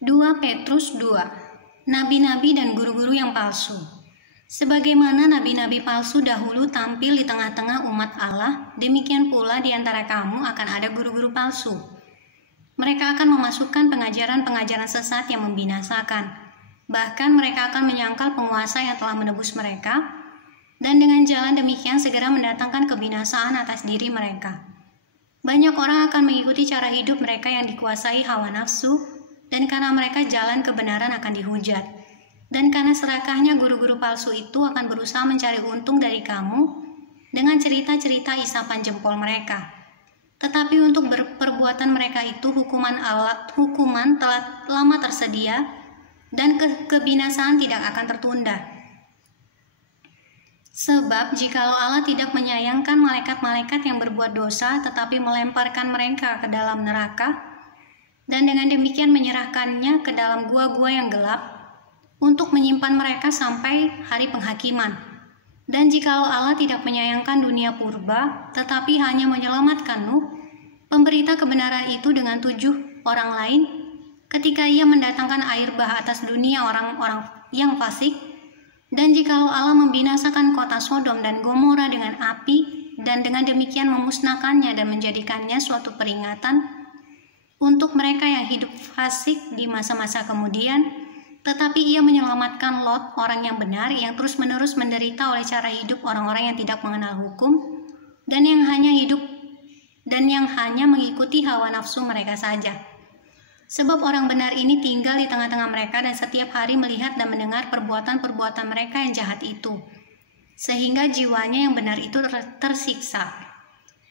2 Petrus 2. Nabi-nabi dan guru-guru yang palsu. Sebagaimana nabi-nabi palsu dahulu tampil di tengah-tengah umat Allah, demikian pula di antara kamu akan ada guru-guru palsu. Mereka akan memasukkan pengajaran-pengajaran sesat yang membinasakan. Bahkan mereka akan menyangkal penguasa yang telah menebus mereka, dan dengan jalan demikian segera mendatangkan kebinasaan atas diri mereka. Banyak orang akan mengikuti cara hidup mereka yang dikuasai hawa nafsu, dan karena mereka jalan kebenaran akan dihujat. Dan karena serakahnya guru-guru palsu itu akan berusaha mencari untung dari kamu dengan cerita-cerita isapan jempol mereka. Tetapi untuk perbuatan mereka itu hukuman telah lama tersedia dan kebinasaan tidak akan tertunda. Sebab jikalau Allah tidak menyayangkan malaikat-malaikat yang berbuat dosa tetapi melemparkan mereka ke dalam neraka dan dengan demikian menyerahkannya ke dalam gua-gua yang gelap untuk menyimpan mereka sampai hari penghakiman. Dan jikalau Allah tidak menyayangkan dunia purba, tetapi hanya menyelamatkan Nuh, pemberita kebenaran itu dengan 7 orang lain, ketika ia mendatangkan air bah atas dunia orang-orang yang fasik, dan jikalau Allah membinasakan kota Sodom dan Gomora dengan api, dan dengan demikian memusnahkannya dan menjadikannya suatu peringatan untuk mereka yang hidup fasik di masa-masa kemudian, tetapi ia menyelamatkan Lot, orang yang benar, yang terus-menerus menderita oleh cara hidup orang-orang yang tidak mengenal hukum, dan yang hanya mengikuti hawa nafsu mereka saja. Sebab orang benar ini tinggal di tengah-tengah mereka dan setiap hari melihat dan mendengar perbuatan-perbuatan mereka yang jahat itu, sehingga jiwanya yang benar itu tersiksa.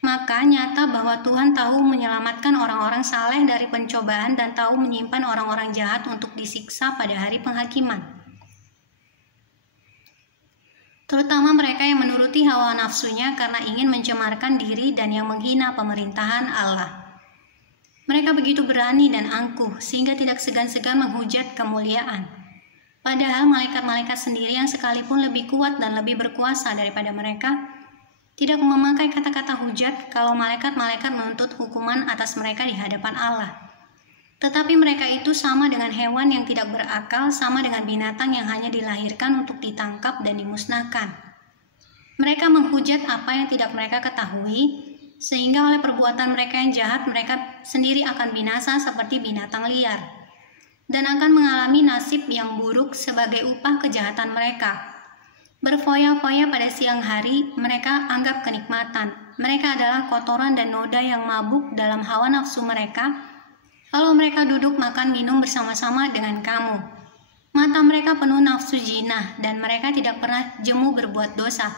Maka nyata bahwa Tuhan tahu menyelamatkan orang-orang saleh dari pencobaan dan tahu menyimpan orang-orang jahat untuk disiksa pada hari penghakiman. Terutama mereka yang menuruti hawa nafsunya karena ingin mencemarkan diri dan yang menghina pemerintahan Allah. Mereka begitu berani dan angkuh sehingga tidak segan-segan menghujat kemuliaan. Padahal malaikat-malaikat sendiri yang sekalipun lebih kuat dan lebih berkuasa daripada mereka, tidak memakai kata-kata hujat kalau malaikat-malaikat menuntut hukuman atas mereka di hadapan Allah. Tetapi mereka itu sama dengan hewan yang tidak berakal, sama dengan binatang yang hanya dilahirkan untuk ditangkap dan dimusnahkan. Mereka menghujat apa yang tidak mereka ketahui, sehingga oleh perbuatan mereka yang jahat mereka sendiri akan binasa seperti binatang liar, dan akan mengalami nasib yang buruk sebagai upah kejahatan mereka. Berfoya-foya pada siang hari, mereka anggap kenikmatan. Mereka adalah kotoran dan noda yang mabuk dalam hawa nafsu mereka. Kalau mereka duduk makan minum bersama-sama dengan kamu, mata mereka penuh nafsu jinah dan mereka tidak pernah jemu berbuat dosa.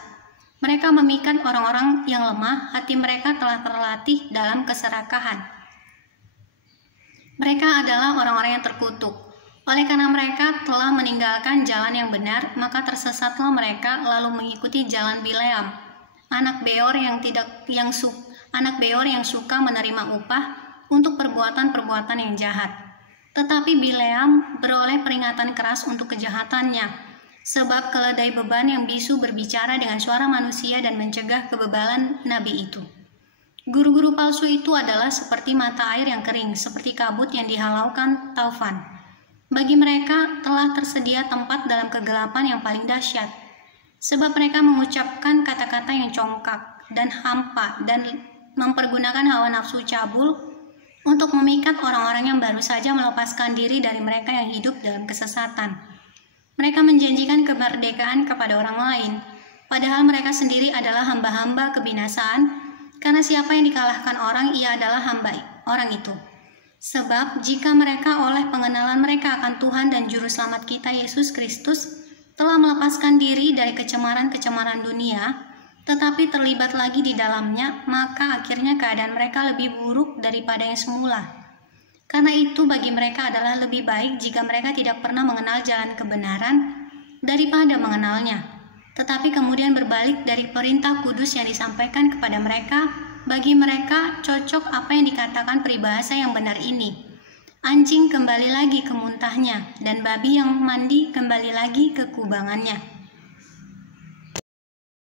Mereka memikat orang-orang yang lemah, hati mereka telah terlatih dalam keserakahan. Mereka adalah orang-orang yang terkutuk. Oleh karena mereka telah meninggalkan jalan yang benar, maka tersesatlah mereka lalu mengikuti jalan Bileam, anak Beor yang suka menerima upah untuk perbuatan-perbuatan yang jahat. Tetapi Bileam beroleh peringatan keras untuk kejahatannya, sebab keledai beban yang bisu berbicara dengan suara manusia dan mencegah kebebalan nabi itu. Guru-guru palsu itu adalah seperti mata air yang kering, seperti kabut yang dihalaukan taufan. Bagi mereka telah tersedia tempat dalam kegelapan yang paling dahsyat, sebab mereka mengucapkan kata-kata yang congkak dan hampa dan mempergunakan hawa nafsu cabul untuk memikat orang-orang yang baru saja melepaskan diri dari mereka yang hidup dalam kesesatan. Mereka menjanjikan kemerdekaan kepada orang lain, padahal mereka sendiri adalah hamba-hamba kebinasaan, karena siapa yang dikalahkan orang, ia adalah hamba orang itu. Sebab jika mereka oleh pengenalan mereka akan Tuhan dan Juru Selamat kita Yesus Kristus telah melepaskan diri dari kecemaran-kecemaran dunia, tetapi terlibat lagi di dalamnya, maka akhirnya keadaan mereka lebih buruk daripada yang semula. Karena itu bagi mereka adalah lebih baik jika mereka tidak pernah mengenal jalan kebenaran daripada mengenalnya, tetapi kemudian berbalik dari perintah kudus yang disampaikan kepada mereka. Bagi mereka cocok apa yang dikatakan peribahasa yang benar ini. Anjing kembali lagi ke muntahnya, dan babi yang mandi kembali lagi ke kubangannya.